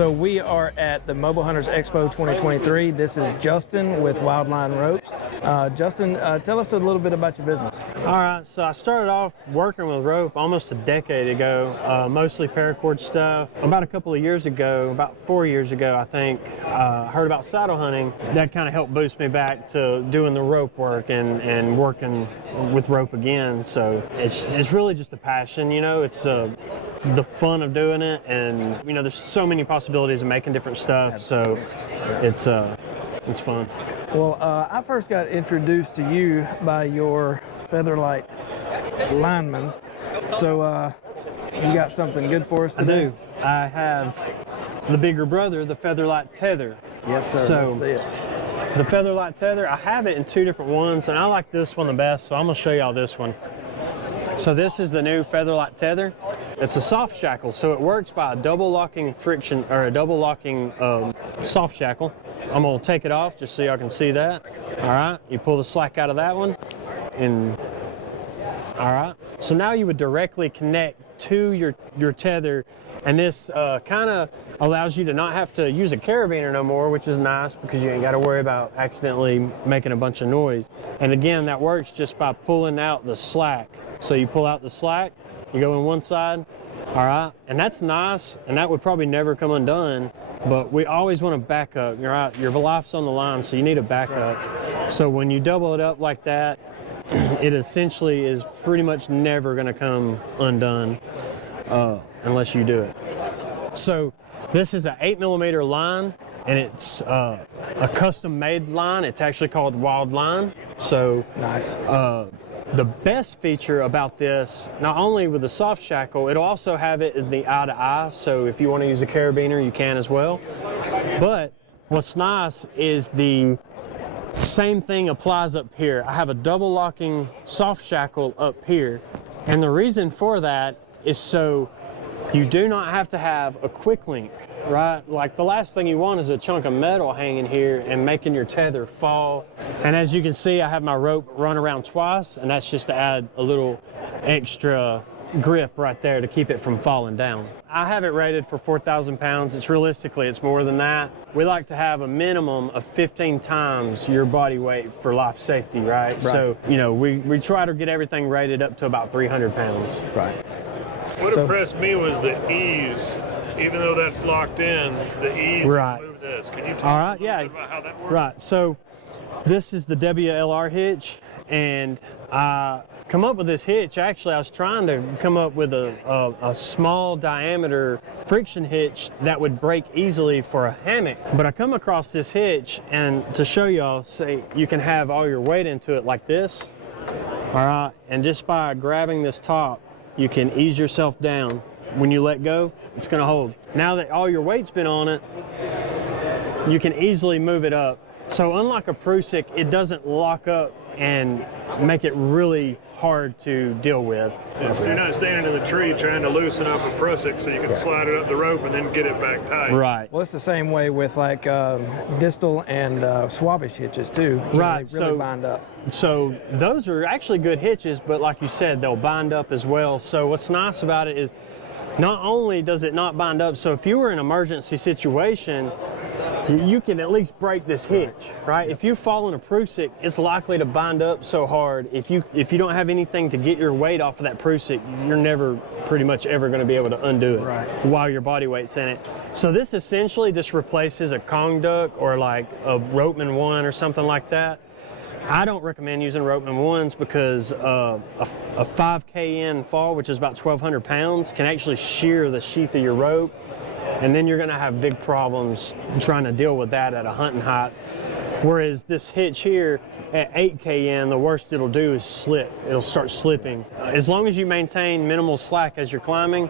So we are at the Mobile Hunters EXPO 2023. This is Justin with Wildline Ropes. Justin, tell us a little bit about your business. All right, so I started off working with rope almost a decade ago, mostly paracord stuff. About a couple of years ago, about 4 years ago, I think, heard about saddle hunting. That kind of helped boost me back to doing the rope work and working with rope again. So it's really just a passion, you know. It's the fun of doing it, and you know, there's so many possibilities of making different stuff. So it's fun. Well, I first got introduced to you by your Featherlite Lineman. So you got something good for us today? I do. I have the bigger brother, the Featherlite Tether. Yes, sir. So let's see it. the Featherlite Tether, I have it in two different ones, and I like this one the best, so I'm going to show y'all this one. So this is the new Featherlite Tether. It's a soft shackle, so it works by a double locking friction, or a double locking soft shackle. I'm going to take it off just so y'all can see that. All right, you pull the slack out of that one, and all right. So now you would directly connect to your tether, and this kind of allows you to not have to use a carabiner no more, which is nice because you ain't got to worry about accidentally making a bunch of noise. And again, that works just by pulling out the slack. So you pull out the slack, you go in one side, all right, and that's nice, and that would probably never come undone, but we always want to back up. You're right, your life's on the line, so you need a backup. So when you double it up like that, it essentially is pretty much never going to come undone unless you do it. So this is an 8mm line, and it's a custom-made line. It's actually called Wild Line. So nice. The best feature about this, not only with the soft shackle, it'll also have it in the eye to eye. So if you want to use a carabiner, you can as well. But what's nice is the same thing applies up here. I have a double locking soft shackle up here, and the reason for that is so you do not have to have a quick link, right? Like the last thing you want is a chunk of metal hanging here and making your tether fall. And as you can see, I have my rope run around twice, and that's just to add a little extra grip right there to keep it from falling down. I have it rated for 4,000 pounds. It's realistically, it's more than that. We like to have a minimum of 15 times your body weight for life safety, right? So, you know, we try to get everything rated up to about 300 pounds. Right. What impressed me was the ease. Even though that's locked in, the ease right. to move this. Can you All tell right, me a yeah. little bit about how that works? Right, so this is the WLR hitch, and I come up with this hitch. Actually, I was trying to come up with a small diameter friction hitch that would break easily for a hammock. But I come across this hitch, and to show y'all, say you can have all your weight into it like this. All right, and just by grabbing this top, you can ease yourself down. When you let go, it's going to hold. Now that all your weight's been on it, you can easily move it up. So unlike a Prusik, it doesn't lock up and make it really hard to deal with. Yeah, so you're not standing in the tree trying to loosen up a Prusik so you can slide it up the rope and then get it back tight. Right. Well, it's the same way with like distal and Swabish hitches too. Right. They really bind up. So those are actually good hitches, but like you said, they'll bind up as well. So what's nice about it is not only does it not bind up, so if you were in an emergency situation, you can at least break this hitch, right? If you fall in a Prusik, it's likely to bind up so hard. If you don't have anything to get your weight off of that Prusik, you're never pretty much ever going to be able to undo it while your body weight's in it. So this essentially just replaces a Kong duck or like a Ropeman 1 or something like that. I don't recommend using Ropeman 1s because a 5KN fall, which is about 1,200 pounds, can actually shear the sheath of your rope, and then you're going to have big problems trying to deal with that at a hunting height. Whereas this hitch here at 8KN, the worst it'll do is slip. It'll start slipping. As long as you maintain minimal slack as you're climbing,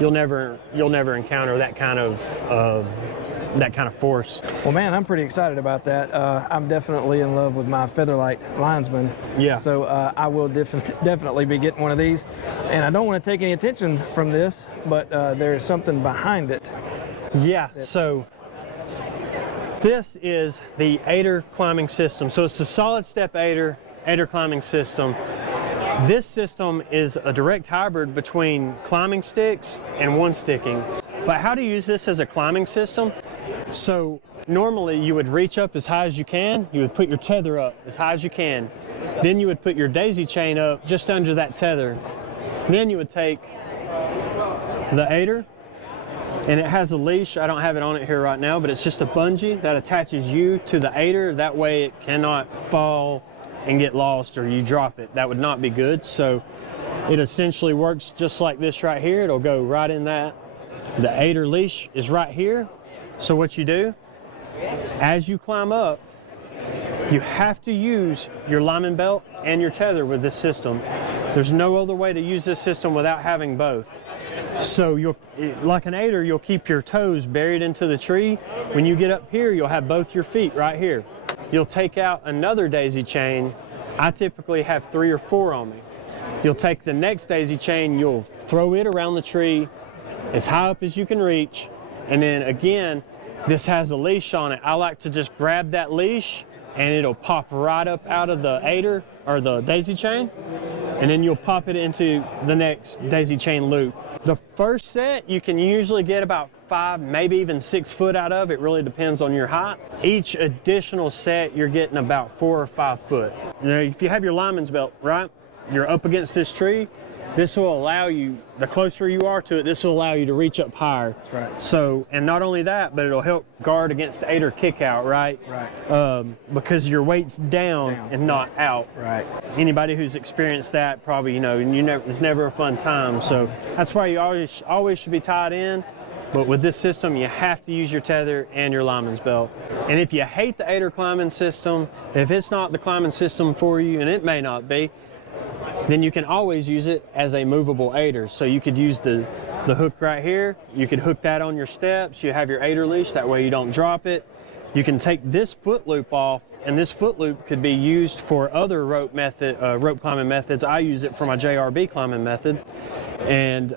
you'll never encounter that kind of force. Well, man, I'm pretty excited about that. I'm definitely in love with my Featherlite Linesman. Yeah. So I will definitely be getting one of these. And I don't want to take any attention from this, but there's something behind it. Yeah, so this is the aider climbing system. So it's a solid step aider climbing system. This system is a direct hybrid between climbing sticks and one sticking. But how to use this as a climbing system? So normally you would reach up as high as you can, you would put your tether up as high as you can, then you would put your daisy chain up just under that tether. Then you would take the aider, and it has a leash. I don't have it on it here right now, but it's just a bungee that attaches you to the aider. That way it cannot fall and get lost or you drop it. That would not be good. So it essentially works just like this right here. It'll go right in that. The aider leash is right here. So what you do, as you climb up, you have to use your lineman belt and your tether with this system. There's no other way to use this system without having both. So you'll, like an aider, you'll keep your toes buried into the tree. When you get up here, you'll have both your feet right here. You'll take out another daisy chain. I typically have 3 or 4 on me. You'll take the next daisy chain, you'll throw it around the tree as high up as you can reach. And then again, this has a leash on it. I like to just grab that leash and it'll pop right up out of the aider or the daisy chain. And then you'll pop it into the next daisy chain loop. The first set, you can usually get about 5, maybe even 6 foot out of. It really depends on your height. Each additional set, you're getting about 4 or 5 foot. You know, if you have your lineman's belt, right, you're up against this tree, this will allow you, the closer you are to it, this will allow you to reach up higher. Right. So, and not only that, but it'll help guard against the aider kick out, right? Right. Because your weight's down and not out. Right. Anybody who's experienced that probably, you know, it's never a fun time. So that's why you always should be tied in. But with this system, you have to use your tether and your lineman's belt. And if you hate the aider climbing system, if it's not the climbing system for you, and it may not be, then you can always use it as a movable aider. So you could use the hook right here. You could hook that on your steps. You have your aider leash, that way you don't drop it. You can take this foot loop off, and this foot loop could be used for other rope climbing methods. I use it for my JRB climbing method. And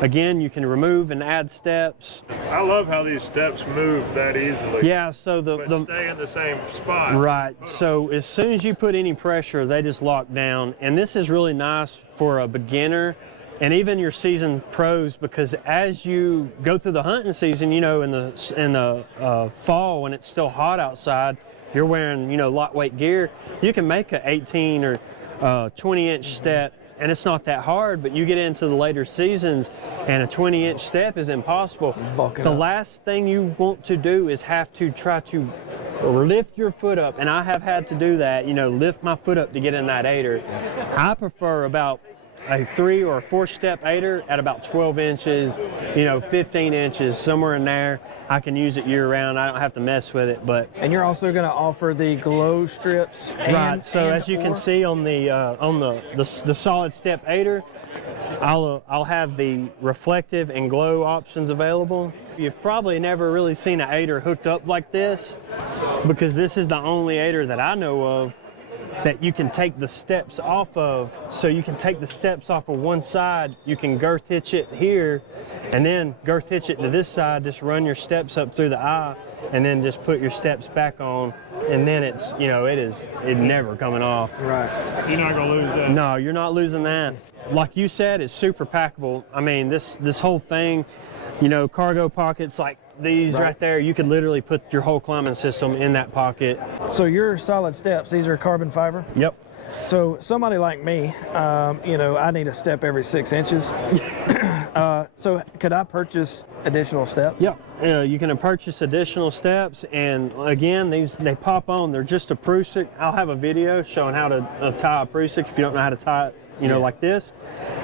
again, you can remove and add steps. I love how these steps move that easily. Yeah, so but stay in the same spot. Right, so as soon as you put any pressure, they just lock down. And this is really nice for a beginner and even your seasoned pros, because as you go through the hunting season, you know, in the fall when it's still hot outside, you're wearing, you know, lightweight gear, you can make an 18 or 20-inch step. And it's not that hard, but you get into the later seasons and a 20-inch step is impossible. The last thing you want to do is have to try to lift your foot up, and I have had to do that, you know, lift my foot up to get in that aider. I prefer about a 3 or 4 step aider at about 12 inches, you know, 15 inches, somewhere in there. I can use it year round. I don't have to mess with it. But and you're also going to offer the glow strips. Right. So as you can see on the solid step aider, I'll have the reflective and glow options available. You've probably never really seen an aider hooked up like this, because this is the only aider that I know of that you can take the steps off of. So you can take the steps off of one side, you can girth hitch it here, and then girth hitch it to this side, just run your steps up through the eye, and then just put your steps back on, and then it's, you know, it's never coming off. Right. You're not gonna lose that. No, you're not losing that. Like you said, it's super packable. I mean, this whole thing, you know, cargo pockets like these right there, you could literally put your whole climbing system in that pocket. So your solid steps, these are carbon fiber? Yep. So somebody like me, you know, I need a step every 6 inches. So could I purchase additional steps? Yeah, you can purchase additional steps, and again, they pop on. They're just a prusik. I'll have a video showing how to tie a prusik if you don't know how to tie it, you know, like this.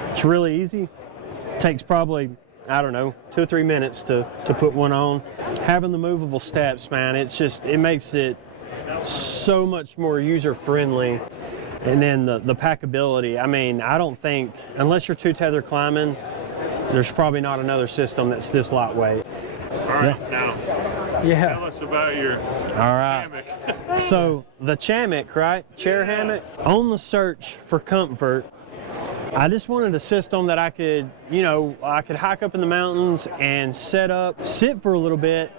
It's really easy. It takes probably, I don't know, 2 or 3 minutes to put one on. Having the movable steps, man, it makes it so much more user-friendly. And then the packability, I mean, I don't think, unless you're 2-tether climbing, there's probably not another system that's this lightweight. All right, now, tell us about your hammock. So the hammock, right, chair hammock, on the search for comfort, I just wanted a system that I could, you know, I could hike up in the mountains and set up, sit for a little bit,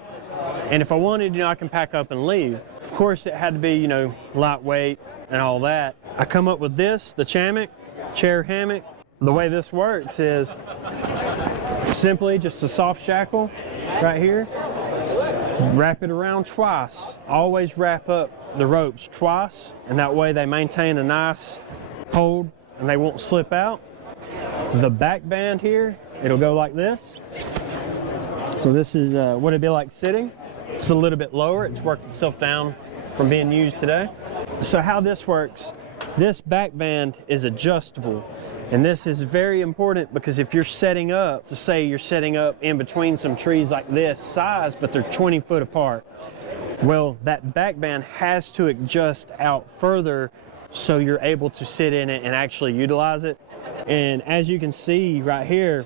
and if I wanted, you know, I can pack up and leave. Of course, it had to be, you know, lightweight and all that. I come up with this, the hammock, chair hammock. The way this works is Simply just a soft shackle right here. Wrap it around twice. Always wrap up the ropes twice, and that way they maintain a nice hold and they won't slip out. The back band here, it'll go like this. So this is what it'd be like sitting. It's a little bit lower. It's worked itself down from being used today. So how this works, this back band is adjustable. And this is very important because if you're setting up, so say you're setting up in between some trees like this size, but they're 20 foot apart. Well, that back band has to adjust out further so you're able to sit in it and actually utilize it. And as you can see right here,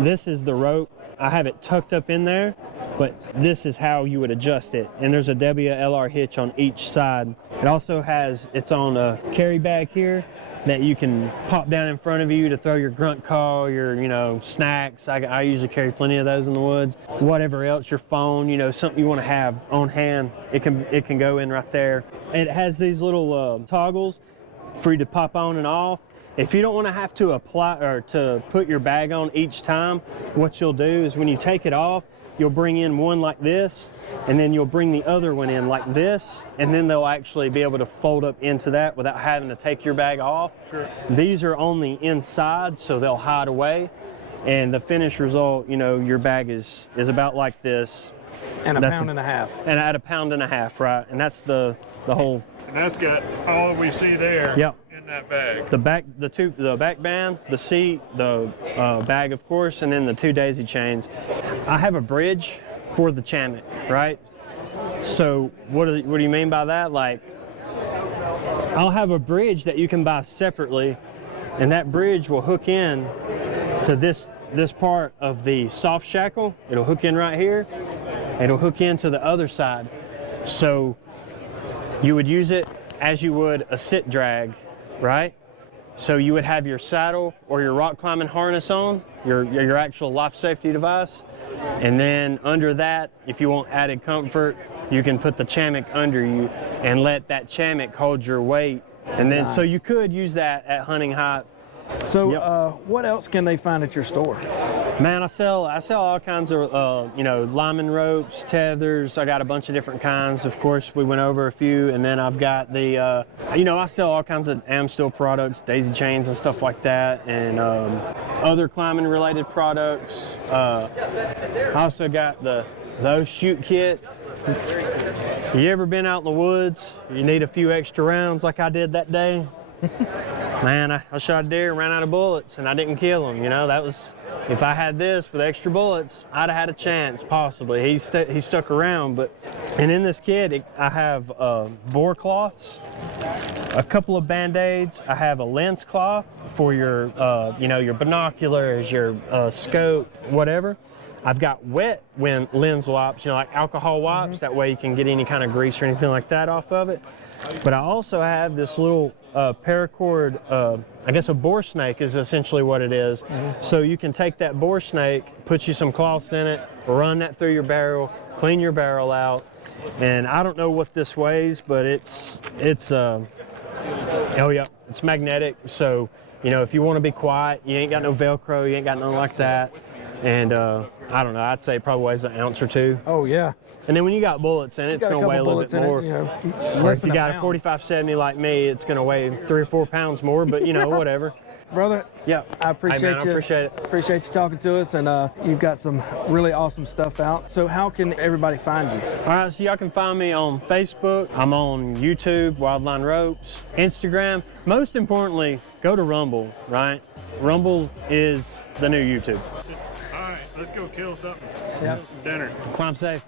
this is the rope. I have it tucked up in there, but this is how you would adjust it. And there's a WLR hitch on each side. It also has its own carry bag here that you can pop down in front of you to throw your grunt call, your snacks. I usually carry plenty of those in the woods. Whatever else, your phone, something you want to have on hand, it can go in right there. It has these little toggles for you to pop on and off. If you don't want to have to apply or to put your bag on each time, what you'll do is when you take it off, you'll bring in one like this, and then you'll bring the other one in like this, and then they'll actually be able to fold up into that without having to take your bag off. Sure. These are on the inside, so they'll hide away, and the finished result, your bag is about like this. And a pound and a half. And at a pound and a half, right? And that's the whole. And that's got all we see there. Yep. In that bag. The back band, the seat, the bag, of course, and then the 2 daisy chains. I have a bridge for the Chamet, right? So what do you mean by that? Like, I'll have a bridge that you can buy separately, and that bridge will hook in to this part of the soft shackle. It'll hook in right here. It'll hook into the other side. So you would use it as you would a sit drag, right? So you would have your saddle or your rock climbing harness on, your actual life safety device, and then under that, if you want added comfort, you can put the Chamet under you and let that Chamet hold your weight. And then, so you could use that at hunting height. So what else can they find at your store? Man, I sell all kinds of lineman ropes, tethers. I got a bunch of different kinds. Of course, we went over a few, and then I've got the I sell all kinds of Amstel products, daisy chains and stuff like that, and other climbing related products. I also got those shoot kit. You ever been out in the woods? You need a few extra rounds like I did that day. Man, I shot a deer, ran out of bullets, and I didn't kill him. That was, if I had this with extra bullets, I'd have had a chance, possibly. He stuck around, and in this kit, I have bore cloths, a couple of Band-Aids. I have a lens cloth for your, your binoculars, your scope, whatever. I've got wet lens wipes, like alcohol wipes. That way you can get any kind of grease or anything like that off of it. But I also have this little paracord, I guess a boar snake is essentially what it is. So you can take that boar snake, put you some cloths in it, run that through your barrel, clean your barrel out. And I don't know what this weighs, but it's magnetic. So, if you want to be quiet, you ain't got no Velcro, you ain't got nothing like that. And I don't know, I'd say it probably weighs an ounce or two. Oh, yeah. And then when you got bullets in it, it's going to weigh a little bit more. Or if you got a 45-70 like me, it's going to weigh 3 or 4 pounds more, but whatever. Brother, yeah, I appreciate you. I appreciate it. Appreciate you talking to us, and you've got some really awesome stuff out. So how can everybody find you? All right, so y'all can find me on Facebook. I'm on YouTube, Wildline Ropes, Instagram. Most importantly, go to Rumble, right? Rumble is the new YouTube. All right, let's go kill something. Yeah. Some dinner. Climb safe.